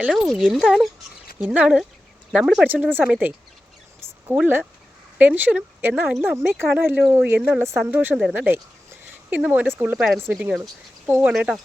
Hello, എന്താണ് ഇന്നാണ് നമ്മൾ പഠിച്ചുകൊണ്ടിരുന്ന സമയത്തെ സ്കൂളിൽ ടെൻഷനും എന്നാൽ ഇന്ന് അമ്മയെ കാണാമല്ലോ എന്നുള്ള സന്തോഷം തരുന്ന ഡേ. ഇന്ന് മോൻ്റെ സ്കൂളിൽ പാരൻസ് മീറ്റിംഗ് ആണ്, പോവാണ് കേട്ടോ.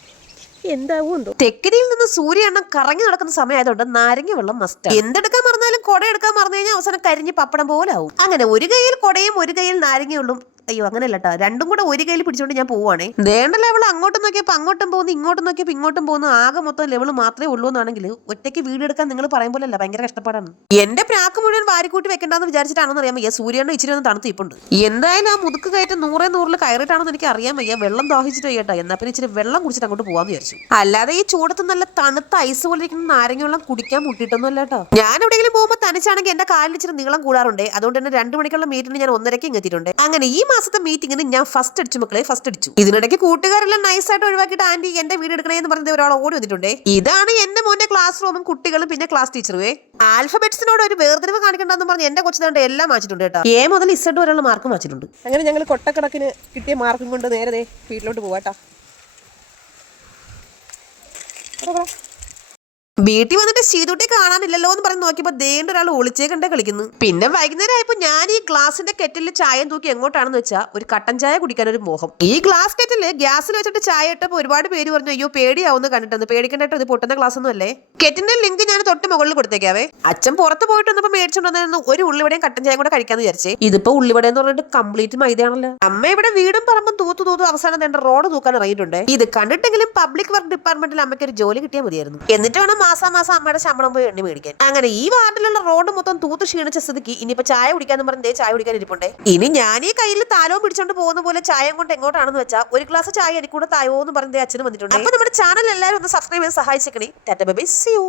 എന്താവും എന്തോ. തെക്കിനിയിൽ നിന്ന് സൂര്യണ്ണൻ കറങ്ങി നടക്കുന്ന സമയമായതുകൊണ്ട് നാരങ്ങ വെള്ളം മസ്റ്റ്. എന്തെടുക്കാൻ മറന്നാലും കുട എടുക്കാൻ മറന്നു കഴിഞ്ഞാൽ അവസാനം കരിഞ്ഞ് പപ്പടം പോലെ ആവും. അങ്ങനെ ഒരു കൈയിൽ കുടയും ഒരു കൈയിൽ നാരങ്ങയുള്ളും. അയ്യോ, അങ്ങനെയല്ല കേട്ടോ, രണ്ടും കൂടെ ഒരു കയ്യിൽ പിടിച്ചോണ്ട് ഞാൻ പോവുകയാണേ. വേണ്ട ലെവൽ അങ്ങോട്ടും നോക്കിയപ്പോൾ അങ്ങോട്ടും പോകുന്നു, ഇങ്ങോട്ടും നോക്കിയപ്പോൾ ഇങ്ങോട്ടും പോകുന്നു. ആകെ മൊത്തം ലെവൽ മാത്രമേ ഉള്ളൂ എന്നാണെങ്കിൽ ഒറ്റയ്ക്ക് വീടെടുക്കാൻ നിങ്ങൾ പറയും പോലല്ല, ഭയങ്കര കഷ്ടപ്പാടാണ്. എന്റെ പ്രാക്ക് മുഴുവൻ വാരിക്കൂട്ടി വെക്കണ്ടെന്ന് വിചാരിച്ചിട്ടാണെന്ന് അറിയാൻ വയ്യ. സൂര്യണ്ണ ഇച്ചിരി ഒന്ന് തണുത്ത് ഇപ്പുണ്ട്. എന്തായാലും ആ മുതുക്ക് കയറ്റം 100 കയറിയിട്ടാണെന്ന് എനിക്ക് അറിയാൻ വയ്യ. വെള്ളം ദാഹിച്ചിട്ട് വയ്യട്ടോ, എന്നാൽ പിന്നെ ഇച്ചിരി വെള്ളം കുടിച്ചിട്ട് അങ്ങോട്ട് പോകാന്ന് വിചാരിച്ചു. അല്ലാതെ ഈ ചൂടത്ത് നല്ല തണുത്ത ഐസ് പോലെ ഇരിക്കുന്ന നാരങ്ങ വെള്ളം കുടിക്കാൻ മുട്ടിയിട്ടൊന്നും അല്ല കേട്ടോ. ഞാൻ എവിടെയെങ്കിലും പോകുമ്പോൾ തനിച്ചാണെങ്കിൽ എന്റെ കാലിൽ ഇച്ചിരി നീളം കൂടാറുണ്ട്. അതുകൊണ്ട് തന്നെ 2 മണിക്കുള്ള മീറ്റിംഗ് ഞാൻ 1:30 എത്തിയിട്ടുണ്ട്. അങ്ങനെ ഈ മാസത്തെ മീറ്റിംഗിന് ഞാൻ ഫസ്റ്റ് അടിച്ചു മക്കളെ, ഫസ്റ്റ് അടിച്ചു. ഇതിനിടയ്ക്ക് കൂട്ടുകാരെല്ലാം നൈസായിട്ട് ഒഴിവാക്കിയിട്ട് ആന്റി എന്റെ വീട് എടുക്കണേ എന്ന് പറഞ്ഞത് ഒരാൾ ഓടി വന്നിട്ടുണ്ട്. ഇതാണ് എന്റെ മോന്റെ ക്ലാസ് റൂമും കുട്ടികളും പിന്നെ ക്ലാസ് ടീച്ചറുവേ. ആൽഫബറ്റ്സിനോട് ഒരു വേർതിരിവ് കാണിക്കണ്ടെന്ന് പറഞ്ഞ് എന്റെ കൊച്ചുകൊണ്ട് എല്ലാം വാങ്ങിച്ചിട്ടുണ്ട് കേട്ടോ. എ മുതൽ ഇസഡ് വരെയുള്ള മാർക്ക് വാങ്ങിച്ചിട്ടുണ്ട്. അങ്ങനെ ഞങ്ങൾ കൊട്ടക്കണക്കിന് കിട്ടിയ മാർക്കും കൊണ്ട് നേരെ വീട്ടിലോട്ട് പോവാട്ടോ. വീട്ടിൽ വന്നിട്ട് ശീതുട്ടി കാണാനില്ലല്ലോ എന്ന് പറഞ്ഞ് നോക്കിയപ്പോൾ ദേണ്ട ഒരാൾ ഒളിച്ചേ കണ്ടേ കളിക്കുന്നു. പിന്നെ വൈകുന്നേരം ആയപ്പോൾ ഞാൻ ഈ ഗ്ലാസിന്റെ കെറ്റിൽ ചായ തൂക്കി എങ്ങോട്ടാണെന്ന് വെച്ചാൽ ഒരു കട്ടൻ ചായ കുടിക്കാൻ ഒരു മോഹം. ഈ ഗ്ലാസ് കെറ്റിൽ ഗ്യാസിൽ വെച്ചിട്ട് ചായ ഇട്ടപ്പോൾ ഒരുപാട് പേര് പറഞ്ഞു അയ്യോ പേടിയാവുന്ന കണ്ടിട്ടെന്ന്. പേടിക്കണ്ടോ, ഇത് പൊട്ടുന്ന ഗ്ലാസ് ഒന്നും അല്ലേ. കെറ്റിന്റെ ലിങ്ക് ഞാൻ തൊട്ട് മുകളിൽ കൊടുത്തേക്കാവേ. അച്ഛൻ പുറത്ത് പോയിട്ട് വന്നപ്പോൾ മേടിച്ചോണ്ടെന്ന് ഒരു ഉള്ളിവടയും കട്ടൻ ചായ കൂടെ കഴിക്കാന്ന് വിചാരിച്ചേ. ഇതിപ്പോ ഉള്ളിവട എന്ന് പറഞ്ഞിട്ട് കംപ്ലീറ്റ് മൈദയാണല്ലോ. അമ്മ ഇവിടെ വീടും പറമ്പും തൂത്തു അവസാനം തേണ്ട റോഡ് തൂക്കാൻ ഇറങ്ങിയിട്ടുണ്ട്. ഇത് കണ്ടിട്ടെങ്കിലും പബ്ലിക് വർക്ക് ഡിപ്പാർട്ട്മെന്റിൽ അമ്മയ്ക്ക് ഒരു ജോലി കിട്ടിയാൽ മതിയായിരുന്നു. എന്നിട്ട് വേണം മാസം അമ്മയുടെ ശമ്പളം പോയി എണ്ണി മേടിക്കാൻ. അങ്ങനെ ഈ വാർഡിലുള്ള റോഡ് മൊത്തം തൂത്ത് ക്ഷീണിച്ച സ്ഥിതിക്ക് ഇനിയിപ്പോ ചായ കുടിക്കാന്ന് പറഞ്ഞേ ചായ കുടിക്കാൻ ഇരിപ്പുണ്ടേ. ഇനി ഞാൻ ഈ കയ്യിൽ താലവും പിടിച്ചോണ്ട് പോകുന്ന പോലെ ചായ കൊണ്ട് എങ്ങോട്ടാണെന്ന് വെച്ചാൽ ഒരു ഗ്ലാസ് ചായ എനിക്കൂടെ തായോ എന്ന് പറഞ്ഞേ അച്ഛനും വന്നിട്ടുണ്ട്. അപ്പൊ നമ്മുടെ ചാനൽ എല്ലാവരും ഒന്ന് സബ്സ്ക്രൈബ് ചെയ്യാൻ സഹായിച്ചേക്കണേ. Tata bye bye, see U.